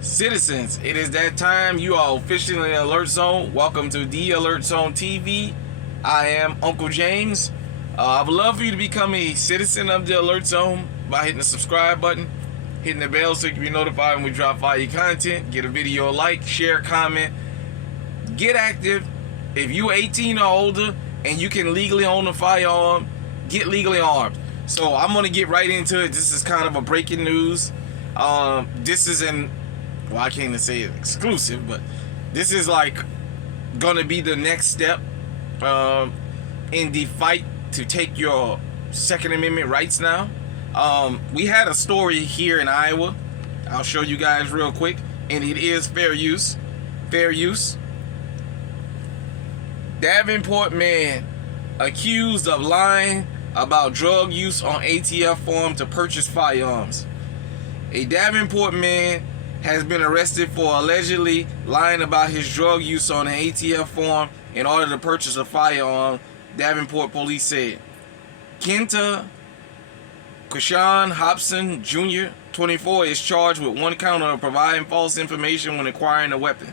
Citizens, it is that time. You are officially in the Alert Zone. Welcome to the Alert Zone TV. I am Uncle James. I would love for you to become a citizen of the Alert Zone by hitting the subscribe button, hitting the bell so you can be notified when we drop fire content. Get a video a like, share, comment. Get active. If you're 18 or older and you can legally own a firearm, get legally armed. So I'm going to get right into it. This is kind of a breaking news. This is well, I can't even say it exclusive, but this is like gonna be the next step in the fight to take your Second Amendment rights now. We had a story here in Iowa. I'll show you guys real quick, and it is fair use. Fair use. Davenport man accused of lying about drug use on ATF form to purchase firearms. A Davenport man has been arrested for allegedly lying about his drug use on an ATF form in order to purchase a firearm, Davenport police said. Kenta Kushan Hobson Jr., 24, is charged with one count of providing false information when acquiring a weapon.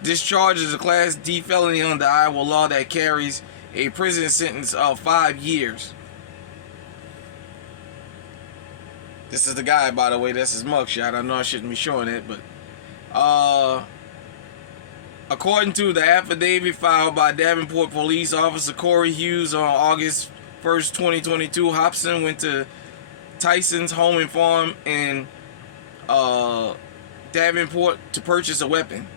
This charge is a Class D felony under Iowa law that carries a prison sentence of 5 years. This is the guy, by the way. That's his mugshot. I know I shouldn't be showing it, but according to the affidavit filed by Davenport Police Officer Corey Hughes on August 1st, 2022, Hobson went to Tyson's home and farm in Davenport to purchase a weapon.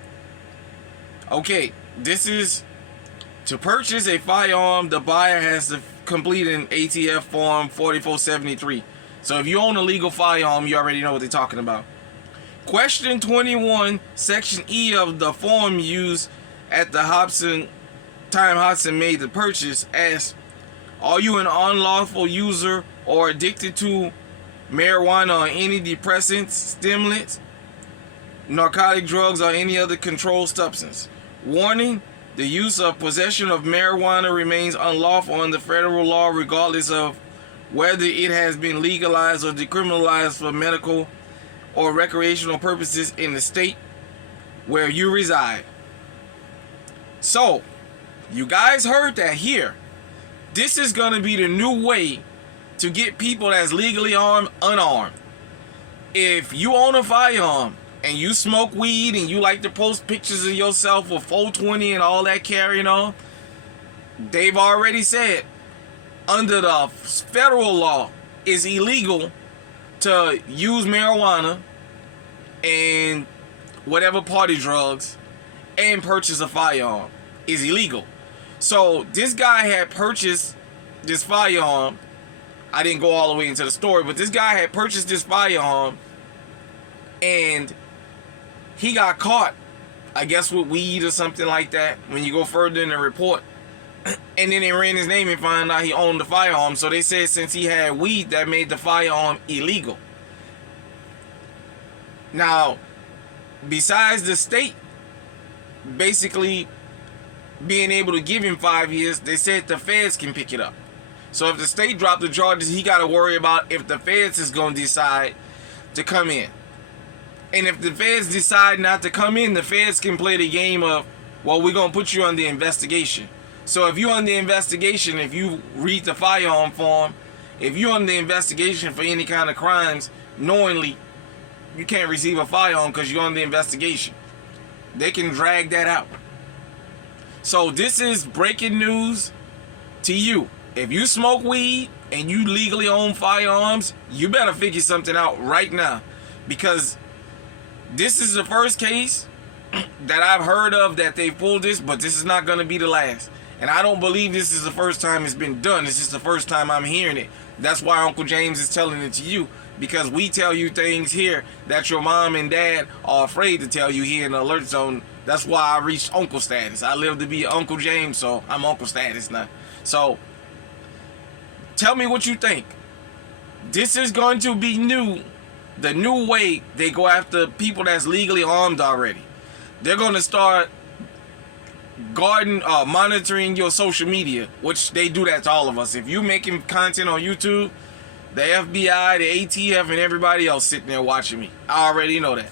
Okay, this is to purchase a firearm. The buyer has to complete an ATF form 4473. So if you own a legal firearm, you already know what they're talking about. Question 21, Section E of the form used at the time Hobson made the purchase asks, are you an unlawful user or addicted to marijuana or any depressants, stimulants, narcotic drugs, or any other controlled substance? Warning, the use of possession of marijuana remains unlawful under federal law regardless of whether it has been legalized or decriminalized for medical or recreational purposes in the state where you reside. So, you guys heard that here. This is going to be the new way to get people that's legally armed unarmed. If you own a firearm and you smoke weed and you like to post pictures of yourself with 420 and all that carrying on, they've already said under the federal law, it's illegal to use marijuana and whatever party drugs and purchase a firearm. Is illegal. So this guy had purchased this firearm. I didn't go all the way into the story, but this guy had purchased this firearm and he got caught, I guess with weed or something like that, when you go further in the report. And then they ran his name and found out he owned the firearm. So they said since he had weed, that made the firearm illegal. Now, besides the state basically being able to give him 5 years, they said the feds can pick it up. So if the state dropped the charges, he got to worry about if the feds is going to decide to come in. And if the feds decide not to come in, the feds can play the game of, well, we're going to put you under investigation. So if you're under investigation, if you read the firearm form, if you're under investigation for any kind of crimes, knowingly, you can't receive a firearm because you're under investigation. They can drag that out. So this is breaking news to you. If you smoke weed and you legally own firearms, you better figure something out right now. Because this is the first case that I've heard of that they pulled this, but this is not going to be the last. And I don't believe this is the first time it's been done. It's just the first time I'm hearing it. That's why Uncle James is telling it to you. Because we tell you things here that your mom and dad are afraid to tell you here in the Alert Zone. That's why I reached uncle status. I live to be Uncle James, so I'm uncle status now. So, tell me what you think. This is going to be new. The new way they go after people that's legally armed already. They're going to start monitoring your social media, which they do that to all of us. If you making content on YouTube, the FBI, the ATF, and everybody else sitting there watching me. I already know that.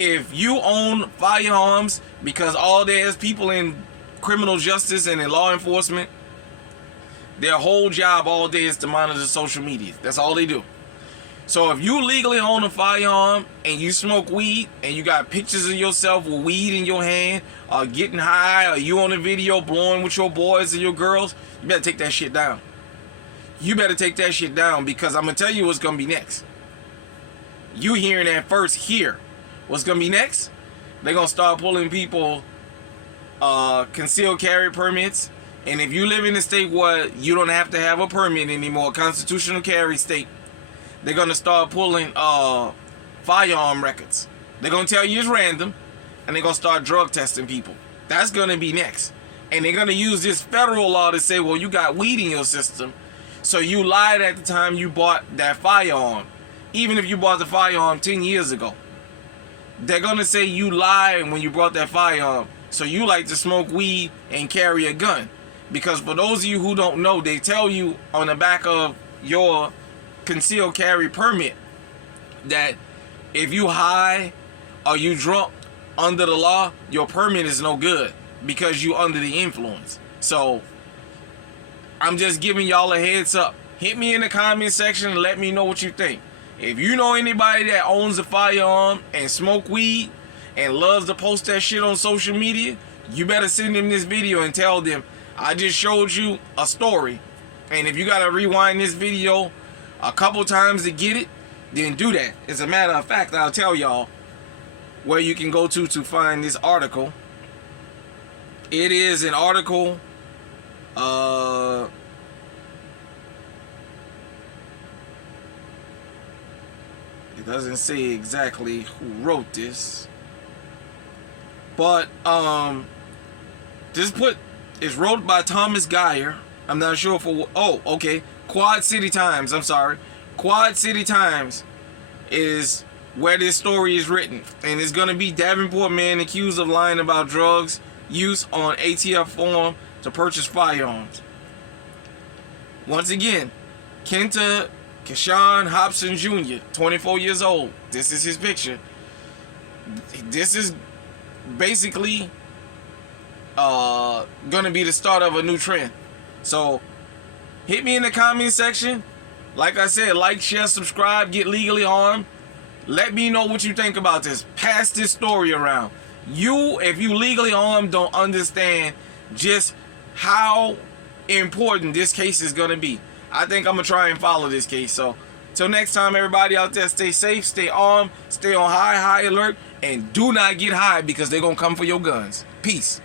if you own firearms, because all there's people in criminal justice and in law enforcement, their whole job all day is to monitor social media. That's all they do. So if you legally own a firearm and you smoke weed and you got pictures of yourself with weed in your hand, or getting high, or you on a video blowing with your boys and your girls, you better take that shit down. You better take that shit down, because I'm going to tell you what's going to be next. You hearing that first here. What's going to be next? They're going to start pulling people concealed carry permits. And if you live in a state where you don't have to have a permit anymore, constitutional carry state, they're going to start pulling firearm records. They're going to tell you it's random, and they're going to start drug testing people. That's going to be next. And they're going to use this federal law to say, well, you got weed in your system, so you lied at the time you bought that firearm. Even if you bought the firearm 10 years ago. They're going to say you lied when you brought that firearm, so you like to smoke weed and carry a gun. Because for those of you who don't know, they tell you on the back of your concealed carry permit that if you high or you drunk under the law, your permit is no good because you under the influence. So I'm just giving y'all a heads up. Hit me in the comment section and let me know what you think. If you know anybody that owns a firearm and smoke weed and loves to post that shit on social media, you better send them this video and tell them, I just showed you a story, and if you gotta rewind this video a couple times to get it, then do that. As a matter of fact, I'll tell y'all where you can go to find this article. It is an article it doesn't say exactly who wrote this, but it's wrote by Thomas Geyer. I'm not sure for Quad City Times. I'm sorry. Quad City Times is where this story is written, and it's gonna be Davenport man accused of lying about drugs use on ATF form to purchase firearms. Once again, Kenta Keshawn Hobson Jr., 24 years old. This is his picture. This is basically gonna be the start of a new trend. So hit me in the comment section. Like I said, like, share, subscribe, get legally armed. Let me know what you think about this. Pass this story around. If you legally armed, don't understand just how important this case is gonna be. I think I'm gonna try and follow this case. So till next time, everybody out there, stay safe, stay armed, stay on high alert, and do not get high, because they're gonna come for your guns. Peace.